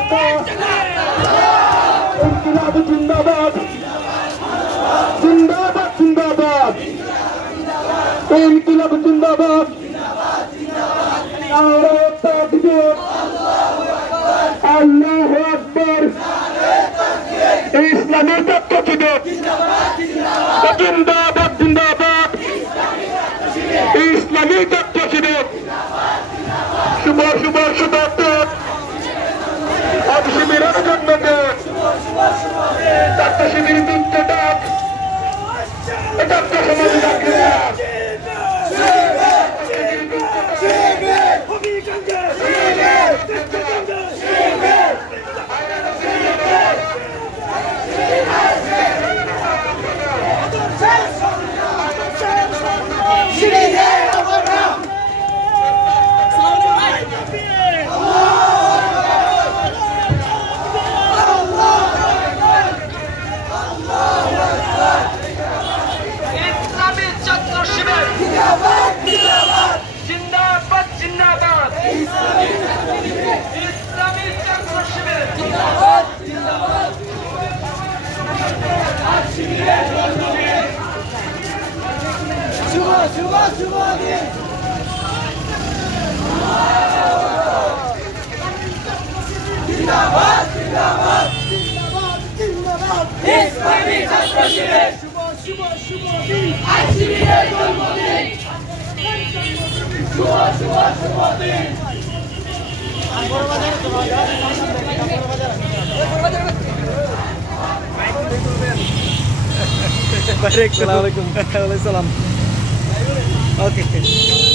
মার্কা ইনকিলাব জিন্দাবাদ জিন্দাবাদ জিন্দাবাদ ইনকিলাব জিন্দাবাদ নারে তাকবীর আল্লাহু আকবার ইসলামী তত্ত্ববিদ জিন্দাবাদ জিন্দাবাদ ইসলামী তত্ত্ববিদ শুভ শুভ শুভ আজ শিবিরের জন্য ছাত্র শিবির দিচ্ছে ডাক ছাত্র সমাজ ডাকে Assalamualaikum. Waalaikumsalam. Oke.